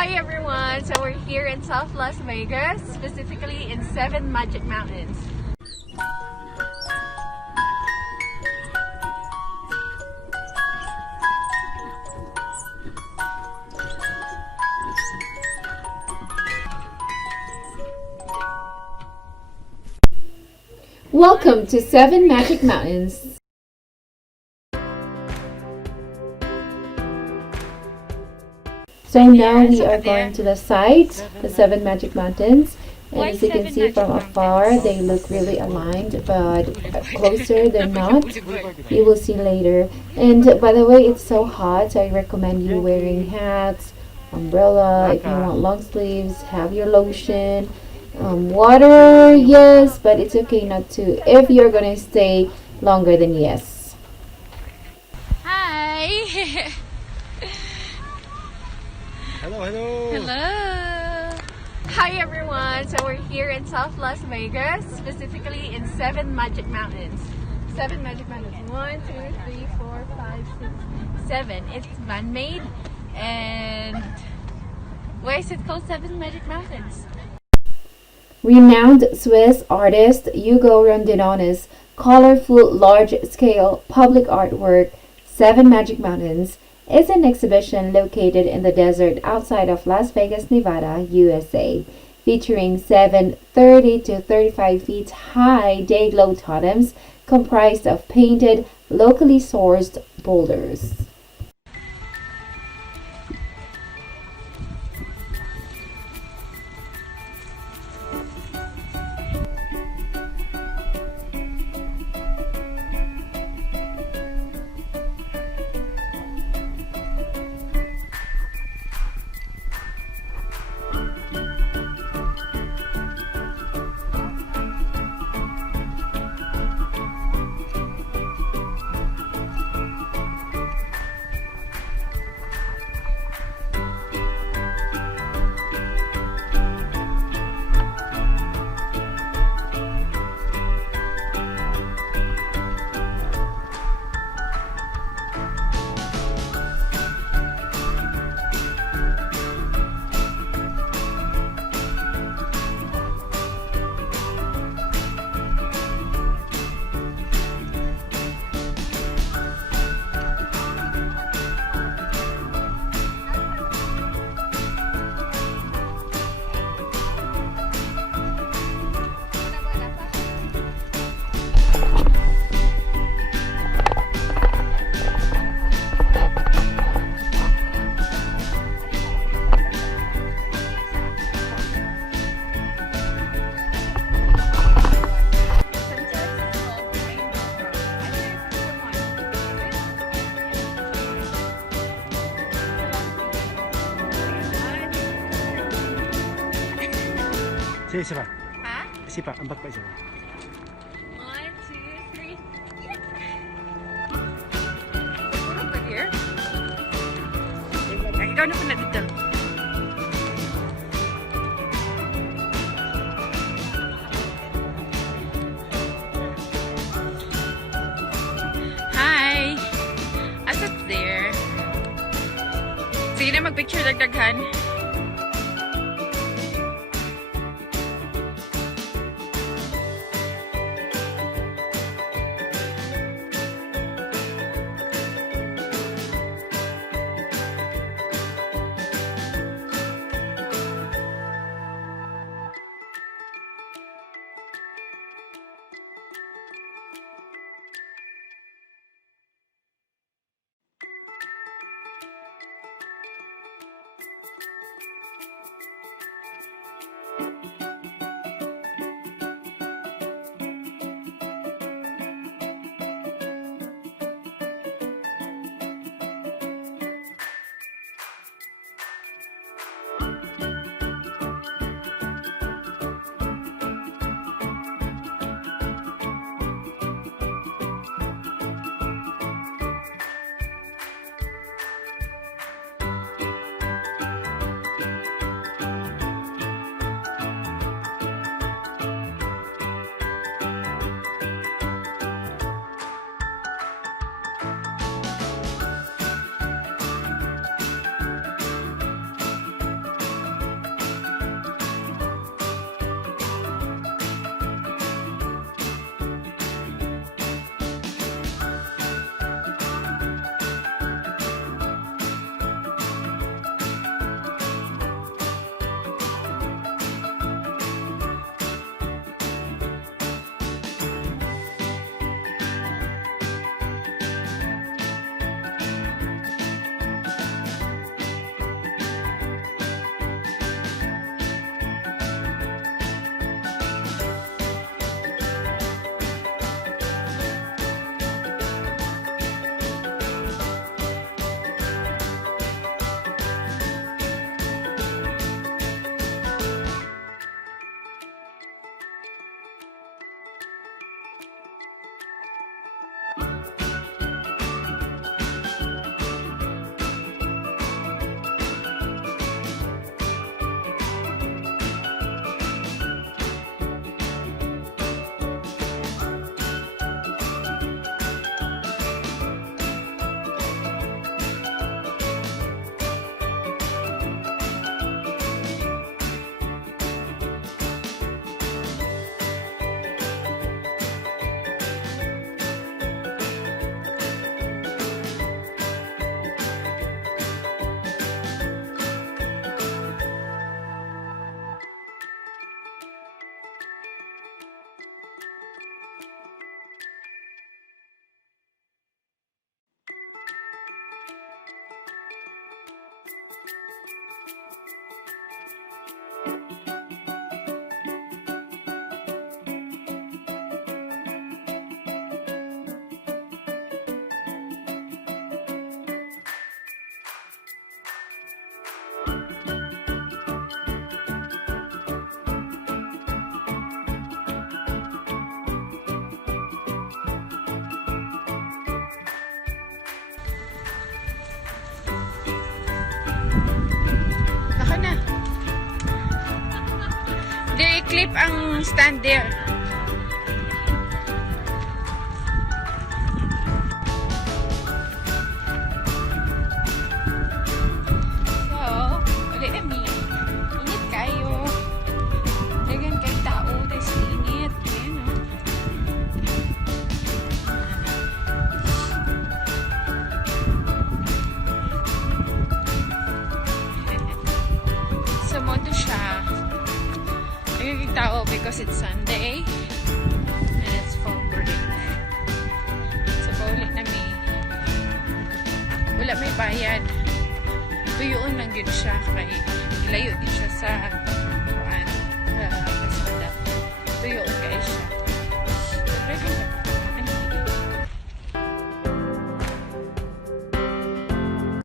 Hi everyone! So we're here in South Las Vegas, specifically in 7 Magic Mountains. Welcome to 7 Magic Mountains. So now we are going to the site, the 7 Magic Mountains. And as you can see from afar, they look really aligned, but closer they're not. You will see later. And by the way, it's so hot, so I recommend you wearing hats, umbrella, if you want long sleeves, have your lotion. Water, yes, but it's okay not to if you're gonna stay longer than yes. Hi! Hello, hello. Hello! Hi everyone! So we're here in South Las Vegas, specifically in 7 Magic Mountains. 7 Magic Mountains. 1, 2, 3, 4, 5, 6, 7. It's man-made. And why is it called 7 Magic Mountains? Renowned Swiss artist Hugo Rondinon's colorful, large-scale public artwork, 7 Magic Mountains, is an exhibition located in the desert outside of Las Vegas, Nevada, USA, featuring 7 30 to 35 feet high day-glow totems comprised of painted, locally sourced boulders. Sige, isa pa. Ha? Isa pa, ampak pa isa pa. 1, 2, 3. Over here. Ay, ikaw na po na dito. Hi! Asat there? Sige na, mag-picture dagdaghan. Naka na. There, clip ang stand there. So, ulit kami. Init kayo. Dagan kay tao, dahil init. Ayan o. Sa modo siya. Nagiging tao because it's Sunday and it's fall break. Sa paulit na wala may bayad. Tuyoon lang din siya kay layo din siya sa kuan. Tuyoon